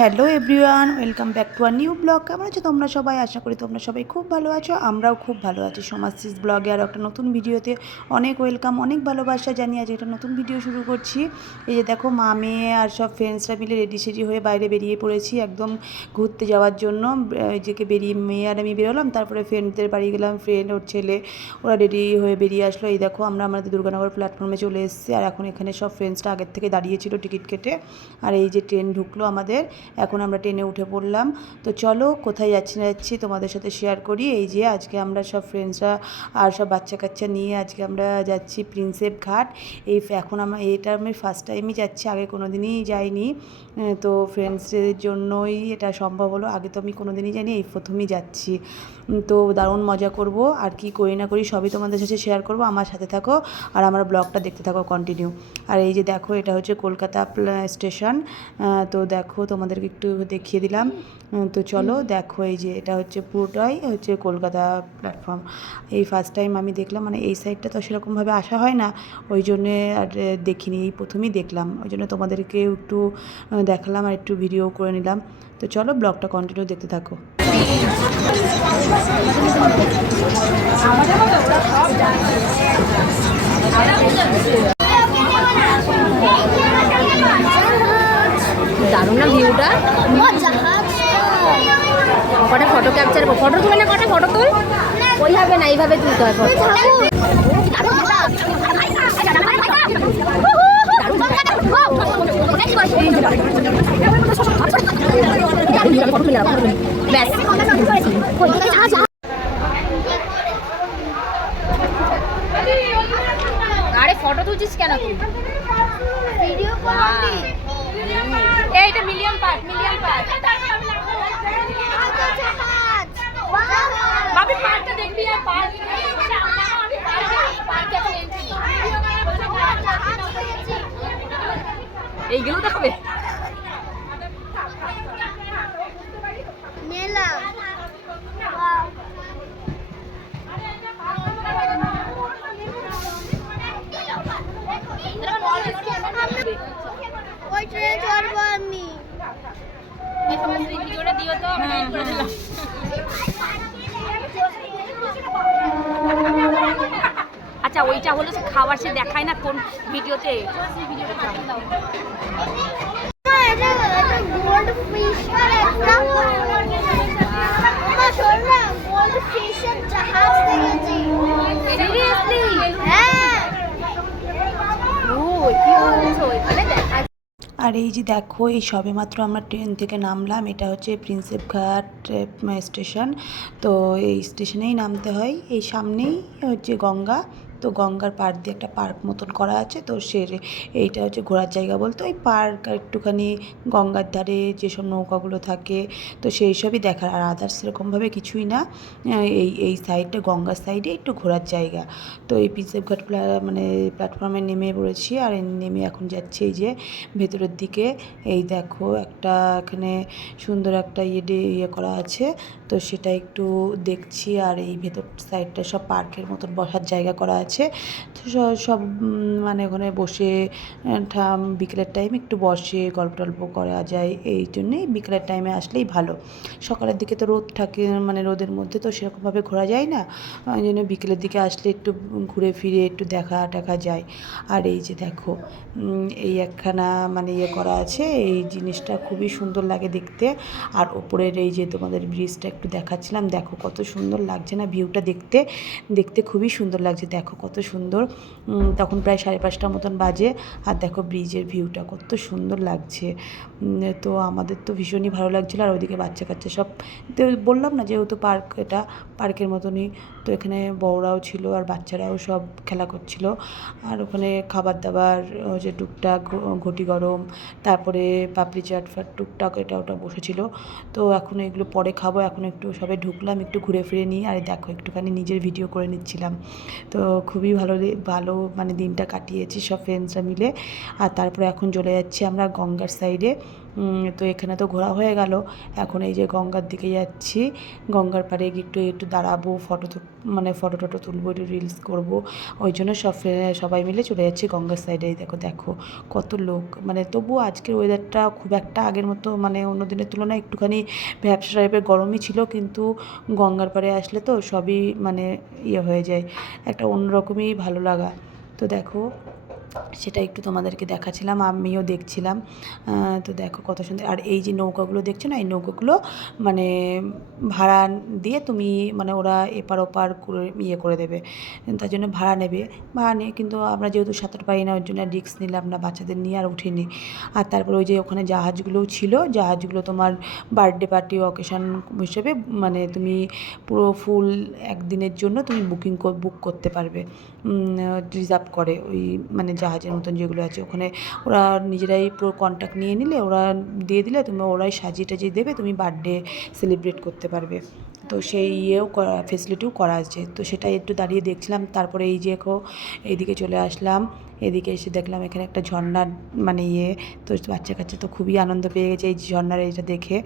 Hello everyone, welcome back to our new blog. কেমন আছো তোমরা সবাই? আশা করি তোমরা সবাই খুব ভালো আছো। আমরাও খুব ভালো আছি। সমাজসিস ব্লগে আর একটা নতুন ভিডিওতে অনেক ওয়েলকাম, অনেক ভালোবাসা জানিয়ে আজ একটা নতুন ভিডিও শুরু করছি। এই যে দেখো, মা মেয়ে আর সব ফ্রেন্ডসরা মিলে রেডি সেডি হয়ে বাইরে বেরিয়ে পড়েছি একদম ঘুরতে যাওয়ার জন্য। যেকে বেরিয়ে মেয়ে আর আমি বেরোলাম, তারপরে ফ্রেন্ডদের বাড়ি গেলাম। ফ্রেন্ড ওর ছেলে ওরা রেডি হয়ে বেরিয়ে আসলো। এই দেখো, আমরা আমাদের দুর্গানগর প্ল্যাটফর্মে চলে এসেছি। আর এখন এখানে সব ফ্রেন্ডসরা আগের থেকে দাঁড়িয়েছিল টিকিট কেটে। আর এই যে ট্রেন ঢুকলো আমাদের, এখন আমরা ট্রেনে উঠে পড়লাম। তো চলো কোথায় যাচ্ছি তোমাদের সাথে শেয়ার করি। এই যে আজকে আমরা সব ফ্রেন্ডসরা আর সব বাচ্চা কাচ্চা নিয়ে আজকে আমরা যাচ্ছি প্রিন্সেপ ঘাট। এখন এটা আমি ফার্স্ট টাইমই যাচ্ছি, আগে কোনো দিনই যাইনি। তো ফ্রেন্ডসদের জন্যই এটা সম্ভব হলো, আগে তো আমি কোনো দিনই যাইনি, এই প্রথমই যাচ্ছি। তো দারুণ মজা করব, আর কি করি না করি সবই তোমাদের সাথে শেয়ার করব। আমার সাথে থাকো আর আমার ব্লগটা দেখতে থাকো কন্টিনিউ। আর এই যে দেখো, এটা হচ্ছে কলকাতা স্টেশন। তো দেখো, তোমাদেরকে একটু দেখিয়ে দিলাম। তো চলো দেখো, এই যে এটা হচ্ছে পুরোটাই হচ্ছে কলকাতা প্ল্যাটফর্ম। এই ফার্স্ট টাইম আমি দেখলাম, মানে এই সাইডটা তো সেরকমভাবে আসা হয় না, ওই জন্যে আর দেখিনি, এই প্রথমেই দেখলাম, ওই জন্য তোমাদেরকে একটু দেখালাম আর একটু ভিডিও করে নিলাম। তো চলো ব্লগটা কন্টিনিউ দেখতে থাকো। দারুণ না ভিউটা। কটা ফটো ক্যাপচার, ফটো তুলে না, কটা ফটো তুল। ওইভাবে না, এইভাবে তুলতে হয় ফটো। আরে ফটো তুলছিস কেন তুই? এইটা মিলিয়ন পার্ট বাবি, পার্কটা দেখবি আর পার্ক এইগুলো দেখাবে। ওই ট্রেনে চড়বো আমি। ভিডিওটা দিও তো, আমি এড করে দিলাম। আচ্ছা, ওইটা হলো সে খাবার, সে দেখায় না কোন ভিডিওতে। এটা গোল্ড ফিশ আর একটা মা শোন না, গোল্ড ফিশের জাহাজ দেখেছি। সিরিয়াসলি? হ্যাঁ। ও কি বলছো, এখানে দেখা। আর এই যে দেখো, এই সবেমাত্র আমরা ট্রেন থেকে নামলাম। এটা হচ্ছে প্রিন্সেপ ঘাট স্টেশন। তো এই স্টেশনেই নামতে হয়। এই সামনেই হচ্ছে গঙ্গা। তো গঙ্গার পাড় দিয়ে একটা পার্ক মতন করা আছে। তো এইটা হচ্ছে ঘোরার জায়গা বলতে ওই পার্ক, আর একটুখানি গঙ্গার ধারে যেসব নৌকাগুলো থাকে তো সেই সবই দেখার, আর আদার্স সেরকমভাবে কিছুই না। এই সাইডটা, গঙ্গার সাইডে একটু ঘোরার জায়গা। তো এই প্রিন্সেপ ঘাট মানে প্ল্যাটফর্মে নেমে পড়েছি, আর নেমে এখন যাচ্ছি এই যে ভেতরের দিকে। এই দেখো, একটা এখানে সুন্দর একটা ইয়ে করা আছে, তো সেটা একটু দেখছি। আর এই ভেতর সাইডটা সব পার্কের মতন বসার জায়গা করা আছে। তো সব মানে ওখানে বসে বিকেলের টাইমে একটু বসে গল্প টল্প করা যায়, এই জন্যেই বিকেলের টাইমে আসলেই ভালো। সকালের দিকে তো রোদ থাকে, মানে রোদের মধ্যে তো সেরকমভাবে ঘোরা যায় না, ওই জন্য বিকেলের দিকে আসলে একটু ঘুরে ফিরে একটু দেখা যায়। আর এই যে দেখো, এই একখানা মানে ইয়ে করা আছে, এই জিনিসটা খুবই সুন্দর লাগে দেখতে। আর ওপরের এই যে তোমাদের ব্রিজটা একটু দেখাচ্ছিলাম, দেখো কত সুন্দর লাগছে না ভিউটা, দেখতে দেখতে খুবই সুন্দর লাগছে। দেখো কত সুন্দর, তখন প্রায় 5:30 মতন বাজে। আর দেখো ব্রিজের ভিউটা কত সুন্দর লাগছে। তো আমাদের তো ভীষণই ভালো লাগছিলো। আর ওইদিকে বাচ্চা কাচ্চা সব, তো বললাম না যেহেতু পার্ক, এটা পার্কের মতনই, তো এখানে বড়রাও ছিল আর বাচ্চারাও সব খেলা করছিল। আর ওখানে খাবার দাবার যে টুকটাক ঘটি গরম, তারপরে পাপড়ি চাট ফাট টুকটাক এটা ওটা বসেছিল। তো এখন এগুলো পরে খাবো, এখন একটু সবে ঢুকলাম, একটু ঘুরে ফিরে নিই। আর দেখো একটুখানি নিজের ভিডিও করে নিচ্ছিলাম। তো খুবই ভালো মানে দিনটা কাটিয়েছি সব ফ্রেন্ডসরা মিলে। আর তারপরে এখন চলে যাচ্ছি আমরা গঙ্গার সাইডে। তো এখানে তো ঘোরা হয়ে গেল, এখন এই যে গঙ্গার দিকে যাচ্ছি। গঙ্গার পাড়ে গিয়ে একটু একটু দাঁড়াবো, মানে ফটো টটো তুলবো, একটু রিলস করবো। ওই জন্য সবাই মিলে চলে যাচ্ছি গঙ্গার সাইডে। দেখো দেখো কত লোক, মানে তবুও আজকের ওয়েদারটা খুব একটা আগের মতো, মানে অন্য দিনের তুলনায় একটুখানি ভ্যাপসা টাইপের গরমই ছিল, কিন্তু গঙ্গার পাড়ে আসলে তো সবই মানে ইয়ে হয়ে যায়, একটা অন্যরকমই ভালো লাগা। তো দেখো সেটা একটু তোমাদেরকে দেখাচ্ছিলাম, আমিও দেখছিলাম। তো দেখো কত সুন্দর। আর এই যে নৌকাগুলো দেখছো না, এই নৌকাগুলো মানে ভাড়া দিয়ে তুমি, মানে ওরা এপার ওপার করে ইয়ে করে দেবে, তার জন্য ভাড়া নেবে। ভাড়া নিয়ে, কিন্তু আমরা যেহেতু সাঁতার পারি না ওর জন্য রিস্ক নিলাম না, বাচ্চাদের নিয়ে আর উঠিনি। আর তারপরে ওই যে ওখানে জাহাজগুলোও ছিল, জাহাজগুলো তোমার বার্থডে পার্টি অকেশন হিসেবে, মানে তুমি পুরো ফুল একদিনের জন্য তুমি বুক করতে পারবে, রিজার্ভ করে ওই মানে জাহাজের মতন যেগুলো আছে ওখানে। ওরা নিজেরাই পুরো কন্ট্যাক্ট নিয়ে নিলে, ওরা দিয়ে দিলে, তুমি ওরাই সাজিয়ে টাজিয়ে দেবে, তুমি বার্থডে সেলিব্রেট করতে পারবে। তো সেই ইয়েও করা, ফেসিলিটিও করা আছে। তো সেটাই একটু দাঁড়িয়ে দেখছিলাম। তারপরে এই যে এইদিকে চলে আসলাম। এদিকে এসে দেখলাম এখানে একটা ঝর্ণার মানে ইয়ে, তো বাচ্চা কাচ্চা তো খুবই আনন্দ পেয়ে গেছে এই ঝর্ণার এইটা দেখে।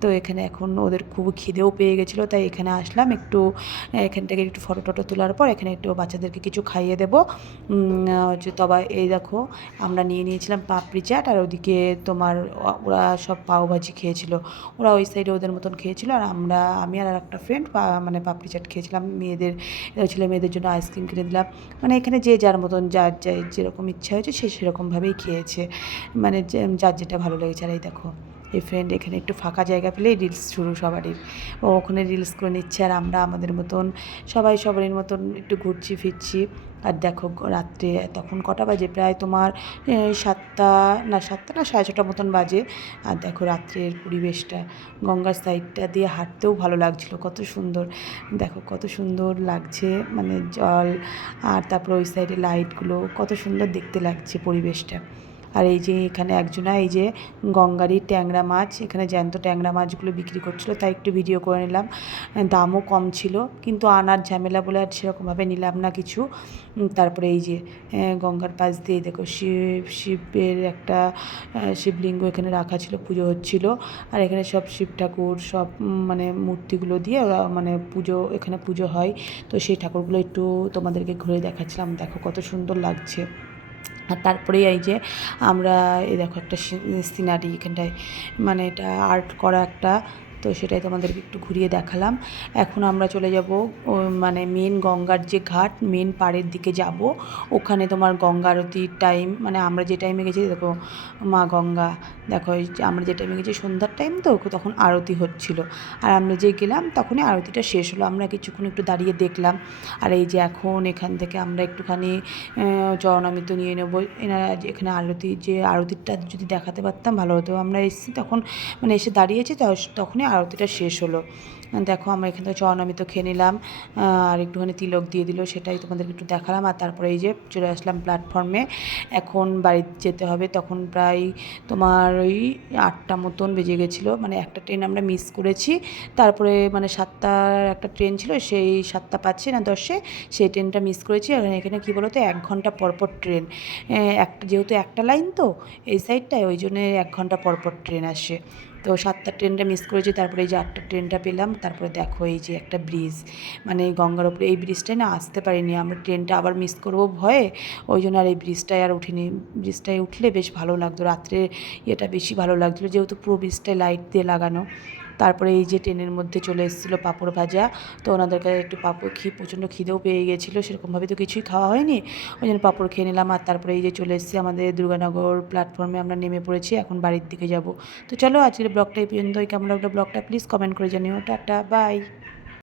তো এখানে এখন ওদের খুব খিদেও পেয়ে গেছিলো, তাই এখানে আসলাম একটু, এখান থেকে একটু ফটো টটো তোলার পর এখানে একটু বাচ্চাদেরকে কিছু খাইয়ে দেবো। হচ্ছে তবে এই দেখো আমরা নিয়ে নিয়েছিলাম পাপড়ি চাট, আর ওদিকে তোমার ওরা সব পাওভাজি খেয়েছিল, ওরা ওই সাইডে ওদের মতন খেয়েছিল, আর আমি আর একটা ফ্রেন্ড মানে পাপড়ি চাট খেয়েছিলাম। ছেলে মেয়েদের জন্য আইসক্রিম কিনে দিলাম। মানে এখানে যে যার মতন যার যেরকম ইচ্ছা হয়েছে সে সেরকমভাবেই খেয়েছে, মানে যার যেটা ভালো লেগেছে। আর এই দেখো এই ফ্রেন্ড এখানে একটু ফাঁকা জায়গা পেলেই রিলস শুরু সবারই, ও ওখানে রিলস করে নিচ্ছে, আর আমরা আমাদের মতন সবাই সবারই মতন একটু ঘুরছি ফিরছি। আর দেখো রাত্রে তখন কটা বাজে, প্রায় তোমার 7টা না 6:30 মতন বাজে। আর দেখো রাত্রের পরিবেশটা, গঙ্গার সাইডটা দিয়ে হাঁটতেও ভালো লাগছিলো, কত সুন্দর। দেখো কত সুন্দর লাগছে, মানে জল, আর তারপর ওই সাইডে লাইটগুলো, কত সুন্দর দেখতে লাগছে পরিবেশটা। আর এই যে এখানে একজনা এই যে গঙ্গারই ট্যাংরা মাছ, এখানে জ্যান্ত ট্যাংরা মাছগুলো বিক্রি করছিল, তাই একটু ভিডিও করে নিলাম। দামও কম ছিল, কিন্তু আনার ঝামেলা বলে আর সেরকমভাবে নিলাম না কিছু। তারপরে এই যে গঙ্গার পাশ দিয়ে দেখো শিবের একটা শিবলিঙ্গ এখানে রাখা ছিল, পুজো হচ্ছিল। আর এখানে সব শিব ঠাকুর সব মানে মূর্তিগুলো দিয়ে ওরা মানে এখানে পুজো হয়। তো সেই ঠাকুরগুলো একটু তোমাদেরকে ঘুরে দেখাচ্ছিলাম, দেখো কত সুন্দর লাগছে। আর তারপরে এই যে আমরা এই দেখো একটা সিনারি এখানটায়, মানে এটা আর্ট করা একটা, তো সেটাই তোমাদেরকে একটু ঘুরিয়ে দেখালাম। এখন আমরা চলে যাব মানে মেন গঙ্গার যে ঘাট, মেন পাড়ের দিকে যাব। ওখানে তোমার গঙ্গা আরতির টাইম, মানে আমরা যে টাইমে গেছি দেখো মা গঙ্গা, দেখো আমরা যে টাইমে গেছি সন্ধ্যার টাইম, তো তখন আরতি হচ্ছিল। আর আমরা যে গেলাম তখনই আরতিটা শেষ হলো, আমরা কিছুক্ষণ একটু দাঁড়িয়ে দেখলাম। আর এই যে এখন এখান থেকে আমরা একটুখানি চরণামৃত নিয়ে নেবো। এনারা এখানে আরতিটা যদি দেখাতে পারতাম ভালো হতো। আমরা এসেছি তখন, মানে এসে দাঁড়িয়েছি তখনই আরতিটা শেষ হলো। দেখো আমরা এখান থেকে চরণামৃত খেয়ে নিলাম, আর একটুখানি তিলক দিয়ে দিল, সেটাই তোমাদেরকে একটু দেখালাম। আর তারপরে এই যে চলে আসলাম প্ল্যাটফর্মে, এখন বাড়ি যেতে হবে। তখন প্রায় তোমার ওই 8টা মতন বেজে গেছিলো, মানে একটা ট্রেন আমরা মিস করেছি। তারপরে মানে 7টার একটা ট্রেন ছিল, সেই 7:05 না 10-এ সেই ট্রেনটা মিস করেছি। আর এখানে কী বলো তো, 1 ঘন্টা পরপর ট্রেন, যেহেতু একটা লাইন তো এই সাইডটায়, ওই জন্য 1 ঘন্টা পরপর ট্রেন আসে। তো 7টার ট্রেনটা মিস করেছি, তারপরে এই যে 8টার ট্রেনটা পেলাম। তারপরে দেখো এই যে একটা ব্রিজ, মানে গঙ্গার ওপরে এই ব্রিজটায় না আসতে পারিনি আমরা, ট্রেনটা আবার মিস করবো ভয়ে, ওই জন্য আর এই ব্রিজটায় আর উঠিনি। ব্রিজটায় উঠলে বেশ ভালো লাগতো, রাত্রে এটা বেশি ভালো লাগছিলো, যেহেতু পুরো ব্রিজটায় লাইট দিয়ে লাগানো। তারপরে এই যে ট্রেনের মধ্যে চলে এসেছিলো পাঁপড় ভাজা, তো ওনাদের কাছে একটু পাঁপড় প্রচণ্ড খিদেও পেয়ে গেছিলো, সেরকমভাবে তো কিছুই খাওয়া হয়নি, ওই জন্য পাঁপড় খেয়ে নিলাম। আর তারপরে এই যে চলে এসেছি আমাদের দুর্গানগর প্ল্যাটফর্মে, আমরা নেমে পড়েছি, এখন বাড়ির দিকে যাব। তো চলো আজকের ব্লগটা এই পর্যন্তই। কেমন লাগলো ব্লগটা প্লিজ কমেন্ট করে জানিও। Tata, by.